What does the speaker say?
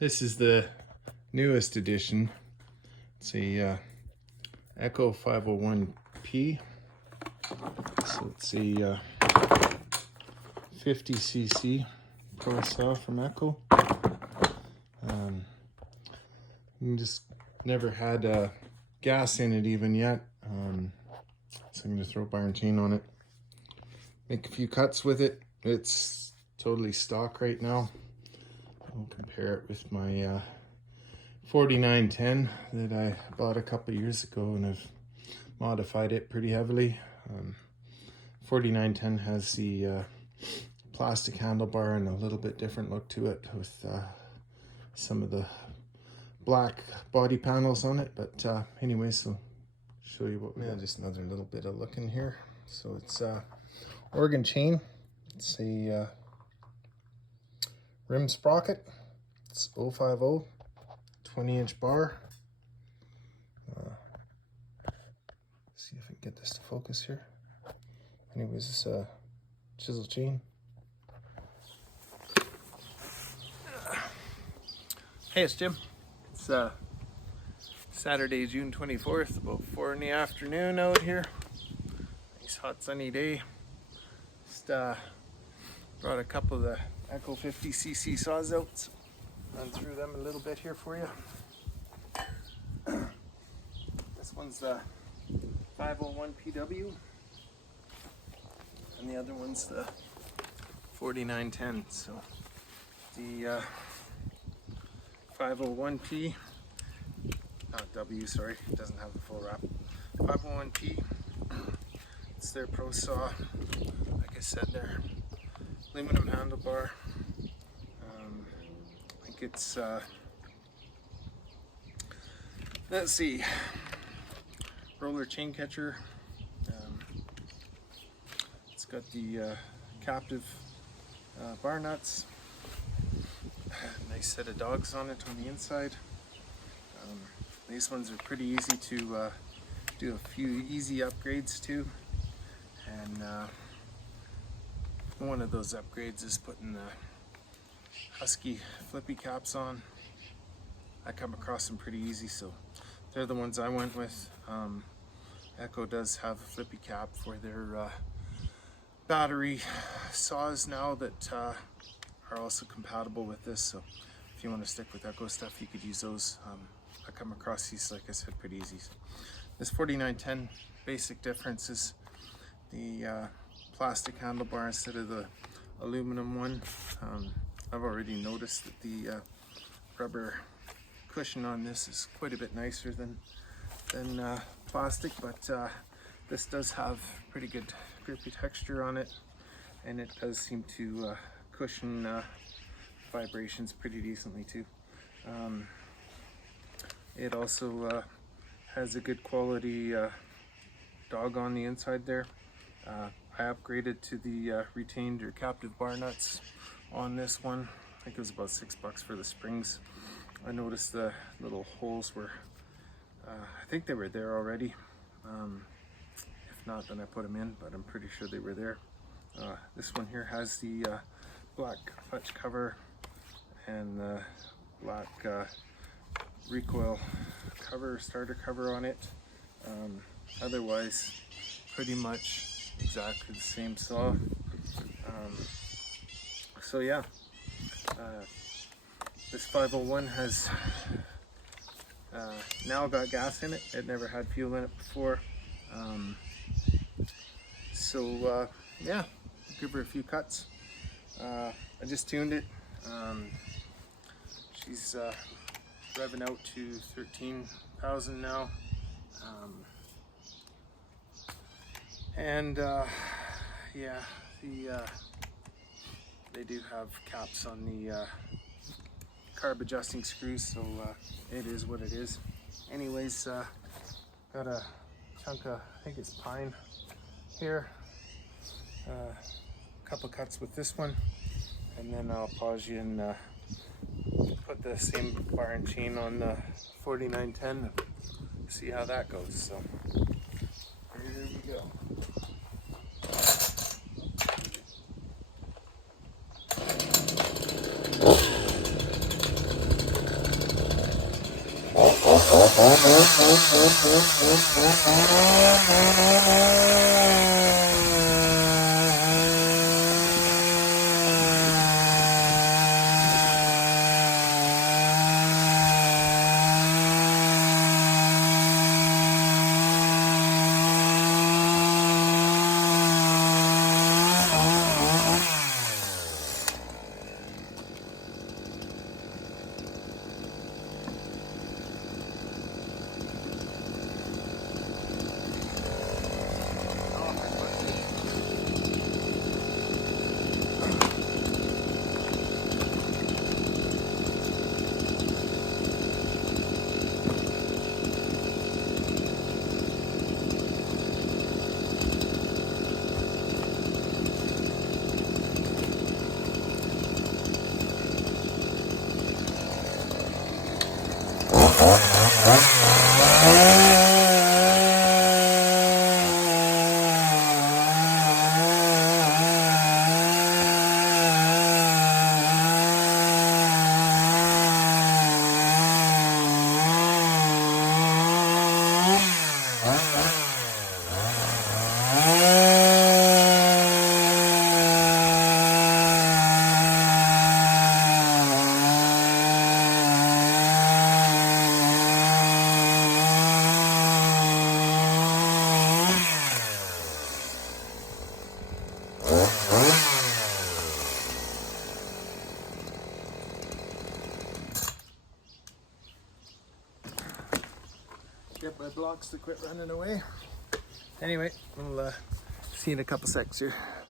This is the newest edition. It's a Echo 501P. So it's a 50cc Pro Saw from Echo. Just never had gas in it even yet. So I'm going to throw bar and chain on it. Make a few cuts with it. It's totally stock right now. I'll compare it with my 4910 that I bought a couple years ago, and I've modified it pretty heavily. 4910 has the plastic handlebar and a little bit different look to it with some of the black body panels on it. But anyway, so show you what we got. Just another little bit of look in here. So it's organ chain. It's a rim sprocket. It's 050, 20-inch bar. See if I can get this to focus here. Anyways, it's a chisel chain. Hey, it's Jim. It's Saturday, June 24th, about 4 in the afternoon out here. Nice hot sunny day. Just brought a couple of the Echo 50cc saws out. Run through them a little bit here for you. This one's the 501 PW, and the other one's the 4910. So the 501P, not W, sorry, it doesn't have the full wrap. 501P, it's their Pro Saw. Like I said, their aluminum handlebar. I think it's let's see, roller chain catcher. It's got the captive bar nuts. Nice set of dogs on it on the inside. These ones are pretty easy to do a few easy upgrades to, and one of those upgrades is putting the Husky flippy caps on. I come across them pretty easy, so they're the ones I went with. Echo does have a flippy cap for their battery saws now that are also compatible with this, so if you want to stick with Echo stuff, you could use those. I come across these, like I said, pretty easy. This 4910, basic difference is the plastic handlebar instead of the aluminum one. I've already noticed that the rubber cushion on this is quite a bit nicer than plastic, but this does have pretty good grippy texture on it, and it does seem to cushion vibrations pretty decently too. It also has a good quality dog on the inside there. I upgraded to the retained or captive bar nuts on this one. I think it was about $6 for the springs. I noticed the little holes were, I think they were there already. If not, then I put them in, but I'm pretty sure they were there. This one here has the black clutch cover and the black recoil cover, starter cover on it. Otherwise, pretty much exactly the same saw. So yeah, this 501 has now got gas in it. It never had fuel in it before. So yeah, give her a few cuts. I just tuned it. She's revving out to 13,000 now. Yeah, they do have caps on the carb adjusting screws, so it is what it is. Anyways, got a chunk of, I think it's pine here. A couple cuts with this one, and then I'll pause you and put the same bar and chain on the 4910 and see how that goes. So here we go. Get my blocks to quit running away. Anyway, we'll see you in a couple secs here.